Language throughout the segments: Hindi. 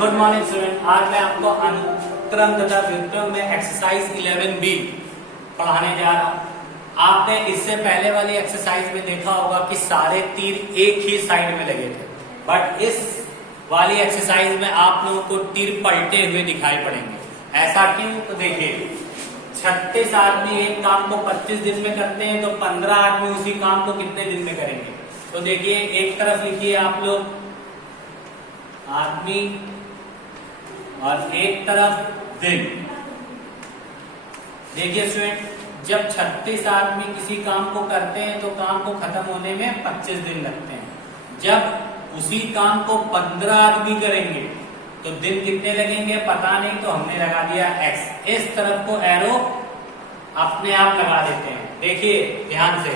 Good morning student. आज मैं आपको अनुक्रम तथा व्युत्क्रम में एक्सरसाइज 11B पढ़ाने जा रहा हूँ। आपने इससे पहले वाली एक्सरसाइज में देखा होगा कि सारे तीर एक ही साइड में लगे थे, बट इस वाली एक्सरसाइज में आप लोगों को तीर पलटे हुए दिखाई पड़ेंगे। ऐसा क्यों? तो देखिए, 36 आदमी एक काम को 25 दिन में करते हैं, तो 15 आदमी उसी काम को कितने दिन में करेंगे? तो देखिए, एक तरफ लिखिए आप लोग आदमी और एक तरफ दिन। देखिए स्टूडेंट, जब 36 आदमी किसी काम को करते हैं तो काम को खत्म होने में 25 दिन लगते हैं। जब उसी काम को 15 आदमी करेंगे तो दिन कितने लगेंगे पता नहीं, तो हमने लगा दिया x। इस तरफ को एरो अपने आप लगा देते हैं। देखिए ध्यान से,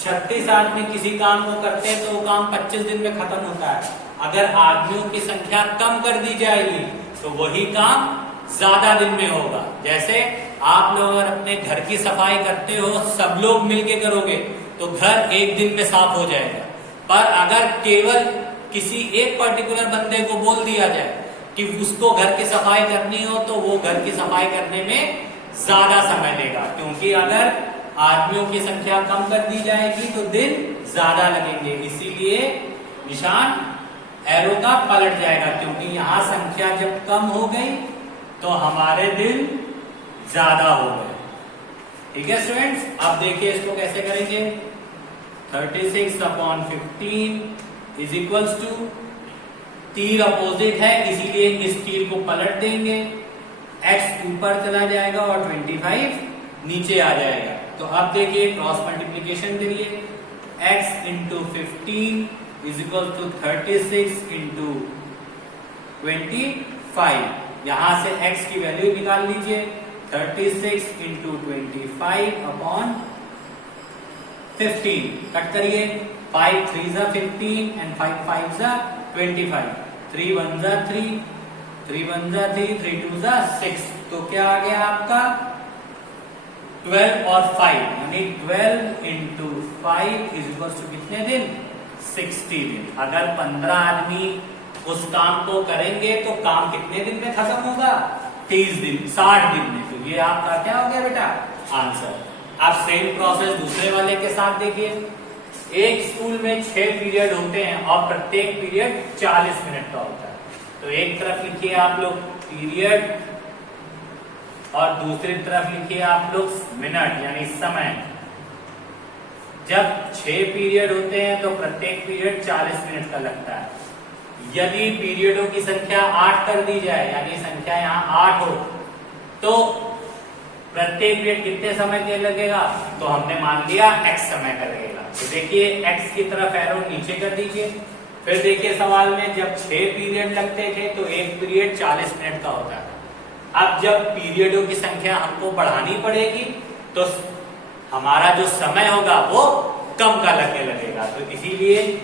36 आदमी किसी काम को करते हैं तो वो काम 25 दिन में खत्म होता है। अगर आदमियों की संख्या कम कर दी जाएगी तो वही काम ज्यादा दिन में होगा। जैसे आप लोग अगर अपने घर की सफाई करते हो, सब लोग मिलके करोगे तो घर एक दिन में साफ हो जाएगा। पर अगर केवल किसी एक पर्टिकुलर बंदे को बोल दिया जाए कि उसको घर की सफाई करनी हो तो वो घर की सफाई करने में ज्यादा समय लेगा, क्योंकि अगर आदमियों की संख्या कम कर दी जाएगी तो दिन ज्यादा लगेंगे। इसीलिए निशान एरो का पलट जाएगा, क्योंकि यहां संख्या जब कम हो गई तो हमारे दिन ज्यादा हो गए। ठीक है स्टूडेंट्स, अब देखिए इसको कैसे करेंगे। 36/15 इज इक्वल्स टू, तीर अपोजिट है इसीलिए इस तीर को पलट देंगे। x ऊपर चला जाएगा और 25 नीचे आ जाएगा। तो अब देखिए क्रॉस मल्टीप्लीकेशन करिए। x into 15 is equal to 36 into 25। यहां से x की वैल्यू निकाल लीजिए। 36 इंटू 25 अपॉन 15। कट करिए। 5 3 जा 15 एंड 5 5 जा 25। 3 1 जा 3, 3 1 जा 3, 3 2 जा 6। तो क्या आ गया आपका 12 और 5, यानी 12 इंटू 5 इज इक्वल टू कितने दिन? 60 दिन। अगर 15 आदमी उस काम को करेंगे तो काम कितने दिन में खत्म होगा? 30 दिन, 60 दिन में। तो ये आपका क्या हो गया बेटा? आंसर। अब सेम प्रोसेस दूसरे वाले के साथ देखिए। एक स्कूल में 6 पीरियड होते हैं और प्रत्येक पीरियड 40 मिनट का होता है। तो एक तरफ लिखिए आप लोग पीरियड और दूसरी तरफ लिखिए आप लोग मिनट, यानी समय। जब 6 पीरियड होते हैं तो प्रत्येक पीरियड 40 मिनट का लगता है। यदि पीरियडों की संख्या 8 कर दी जाए, यानी संख्या यहाँ 8 हो, तो प्रत्येक पीरियड कितने समय के लगेगा? तो हमने मान लिया x समय का लगेगा। तो देखिए x की तरफ एरो नीचे कर दीजिए। फिर देखिए सवाल में जब 6 पीरियड लगते थे तो एक पीरियड 40 मिनट का होता है। अब जब पीरियडों की संख्या हमको बढ़ानी पड़ेगी तो हमारा जो समय होगा वो कम का लगने लगेगा। तो इसीलिए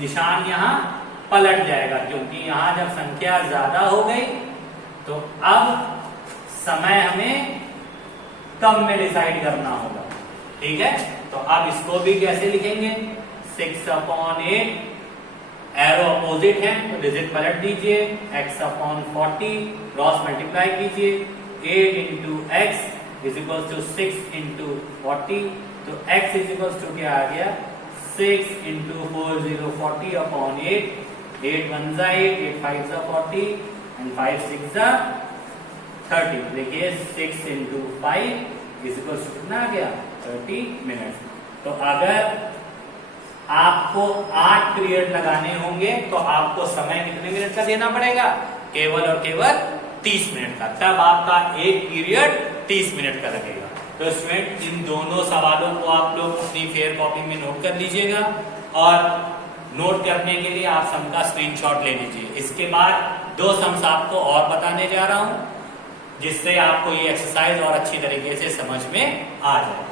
निशान यहाँ पलट जाएगा, क्योंकि यहाँ जब संख्या ज्यादा हो गई तो अब समय हमें कम में डिसाइड करना होगा। ठीक है, तो अब इसको भी कैसे लिखेंगे? 6/8, एरो अपोजिट है तो डिजिट पलट दीजिए। x/40 क्रॉस मल्टीप्लाई कीजिए। 8 into x is equal to 6 into 40। तो x इज इक्वल टू क्या आ गया? 6 इंटू 4040 अपॉन 8। 8 1 जा 8, 8 5 जा 40 एंड 5 6 जा 30। देखिए 6 इंटू 5 इज इक्वल टू कितना आ गया? 30 मिनट। तो अगर आपको 8 पीरियड लगाने होंगे तो आपको समय कितने मिनट का देना पड़ेगा? केवल और केवल 30 मिनट का। तब आपका एक पीरियड 30 मिनट का लगेगा। तो स्टूडेंट, इन दोनों सवालों को आप लोग अपनी फेयर कॉपी में नोट कर लीजिएगा और नोट करने के लिए आप सम का स्क्रीनशॉट ले लीजिए। इसके बाद 2 सम्स आपको और बताने जा रहा हूं, जिससे आपको ये एक्सरसाइज और अच्छी तरीके से समझ में आ जाए।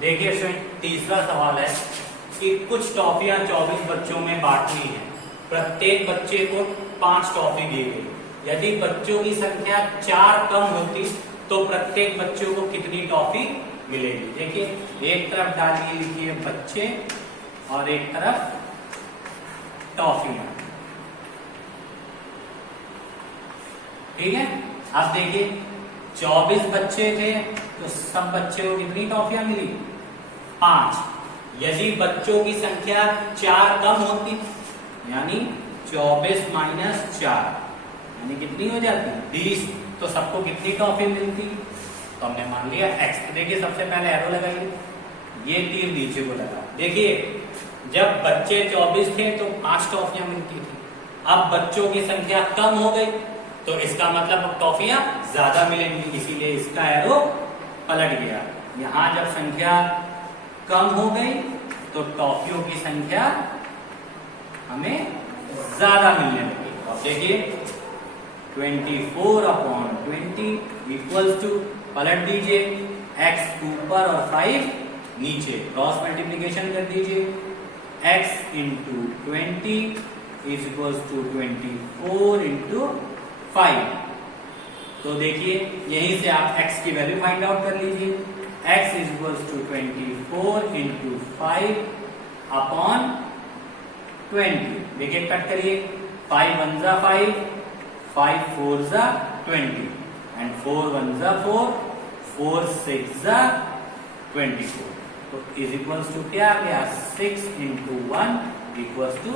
देखिए स्टूडेंट, तीसरा सवाल है कि कुछ टॉफियां 24 बच्चों में बांटनी है। प्रत्येक बच्चे को 5 टॉफी दी गई। यदि बच्चों की संख्या 4 कम होती तो प्रत्येक बच्चों को कितनी टॉफी मिलेगी। देखिए एक तरफ डालिए, लिखिए बच्चे और एक तरफ टॉफियां। ठीक है, अब देखिए 24 बच्चे थे तो सब बच्चे को कितनी टॉफियां मिली? 5। यदि बच्चों की संख्या 4 कम होती यानी 24 माइनस 4 यानी कितनी हो जाती? 20। तो सबको कितनी टॉफी मिलती? तो हमने मान लिया x। देखिए सबसे पहले एरो लगाइए, ये तीर नीचे को लगा। देखिए जब बच्चे 24 थे तो 5 टॉफियां मिलती थी, अब बच्चों की संख्या कम हो गई तो इसका मतलब अब टॉफियां ज्यादा मिलेंगी, इसीलिए इसका एरो पलट गया। यहां जब संख्या कम हो गई तो टॉफियों की संख्या हमें ज्यादा मिलने लगी। अब देखिए 24/20 इक्वल्स टू, पलट दीजिए, x ऊपर और 5 नीचे, क्रॉस मल्टीप्लीकेशन कर दीजिए। x into 20 is equals to 24 into 5। तो देखिए यहीं से आप x की वैल्यू फाइंड आउट कर लीजिए। x is equals to 24 into 5 upon 20। देखिए कट करिए, 5 1 जा 5, 5 4 जा 20 एंड 4 1 जा 4, 4 6 जा 24। तो इज इक्वल्स टू क्या आ गया? 6 इंटू 1 इक्वल्स टू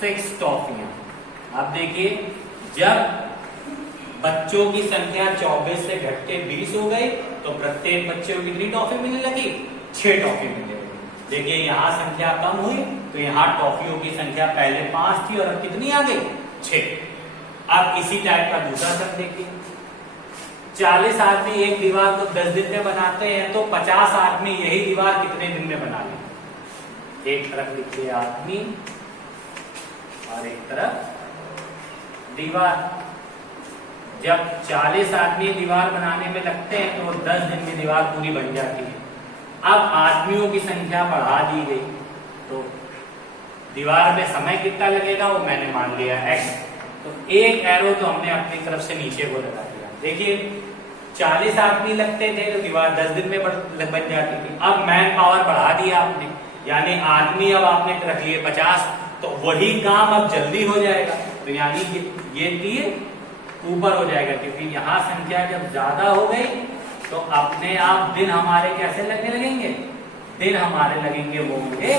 6 टॉफियां। अब देखिए जब बच्चों की संख्या 24 से घट के 20 हो गई तो प्रत्येक बच्चे को कितनी टॉफी मिलने लगी? 6 टॉफी मिलने लगी। देखिए यहाँ संख्या कम हुई तो यहाँ टॉफियों की संख्या पहले 5 थी और अब कितनी आ गई? 6। अब इसी टाइप का दूसरा सब देखिए, 40 आदमी एक दीवार को 10 दिन में बनाते हैं तो 50 आदमी यही दीवार कितने दिन में बना लेंगे? एक तरफ लिखिए आदमी और एक तरफ दीवार। जब 40 आदमी दीवार बनाने में लगते हैं तो 10 दिन में दीवार पूरी बन जाती है। अब आदमियों की संख्या बढ़ा दी गई तो दीवार में समय कितना लगेगा वो मैंने मान लिया x। तो एक एरो तो हमने अपनी तरफ से नीचे को लगा दिया। देखिए 40 आदमी लगते थे तो दीवार 10 दिन में बन जाती थी। अब मैन पावर बढ़ा दिया आपने, यानी आदमी अब आपने रख लिए 50, तो वही काम अब जल्दी हो जाएगा। तो यानी ये तीर ऊपर हो जाएगा, क्योंकि यहाँ संख्या जब ज्यादा हो गई तो अपने आप दिन हमारे कैसे लगने लगेंगे? दिन हमारे लगेंगे वो होंगे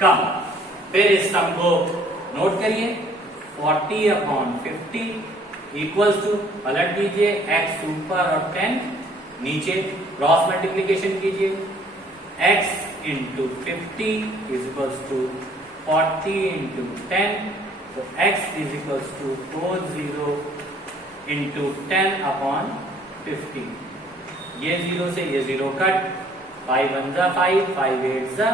कम। फिर इस सम को नोट करिए, 40/50 इक्वल्स टू, पलट दीजिए, x ऊपर और 10 नीचे, क्रॉस मल्टीप्लीकेशन कीजिए, x into 50 is equals to 40 into 10। तो x is equals to 40 into 10 upon 50। ये 0 से ये 0 कट, 5 1 जा 5, 5 8 जा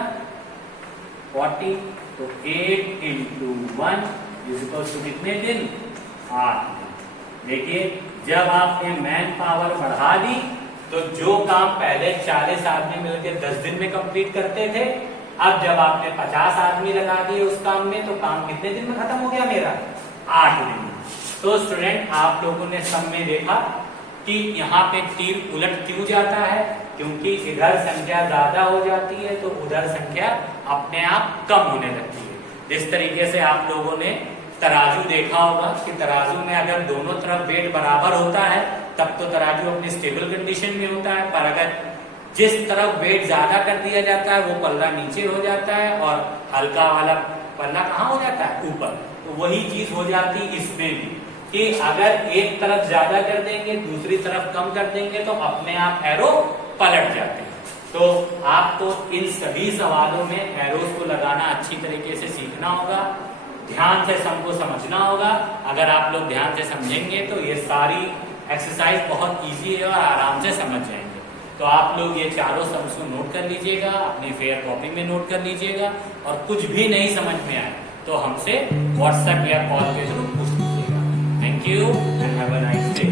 40। तो 8 इंटू 1 इज इक्वल्स टू कितने दिन? 8 दिन। देखिए जब आपने मैन पावर बढ़ा दी तो जो काम पहले 40 आदमी मिलकर 10 दिन में कंप्लीट करते थे, अब जब आपने 50 आदमी लगा दिए उस काम में तो काम कितने दिन में खत्म हो गया मेरा? 8 दिन में। तो स्टूडेंट आप लोगों ने सब में देखा कि यहाँ पे तीर उलट क्यों जाता है? क्योंकि इधर संख्या ज्यादा हो जाती है तो उधर संख्या अपने आप कम होने लगती है। जिस तरीके से आप लोगों ने तराजू देखा होगा कि तराजू में अगर दोनों तरफ वेट बराबर होता है तब तो तराजू अपनी स्टेबल कंडीशन में होता है, पर अगर जिस तरफ वेट ज्यादा कर दिया जाता है वो पल्ला नीचे हो जाता है और हल्का वाला पल्ला कहाँ हो जाता है? ऊपर। तो वही चीज हो जाती इसमें भी कि अगर एक तरफ ज्यादा कर देंगे दूसरी तरफ कम कर देंगे तो अपने आप एरो पलट जाते हैं। तो आपको इन सभी सवालों में एरोस को लगाना अच्छी तरीके से सीखना होगा, ध्यान से सम को समझना होगा। अगर आप लोग ध्यान से समझेंगे तो ये सारी एक्सरसाइज बहुत इजी है और आराम से समझ जाएंगे। तो आप लोग ये चारों सम्स को नोट कर लीजिएगा, अपनी फेयर कॉपी में नोट कर लीजिएगा, और कुछ भी नहीं समझ में आए तो हमसे व्हाट्सएप या कॉल के थ्रू पूछ लीजिएगा। Thank you and have a nice day.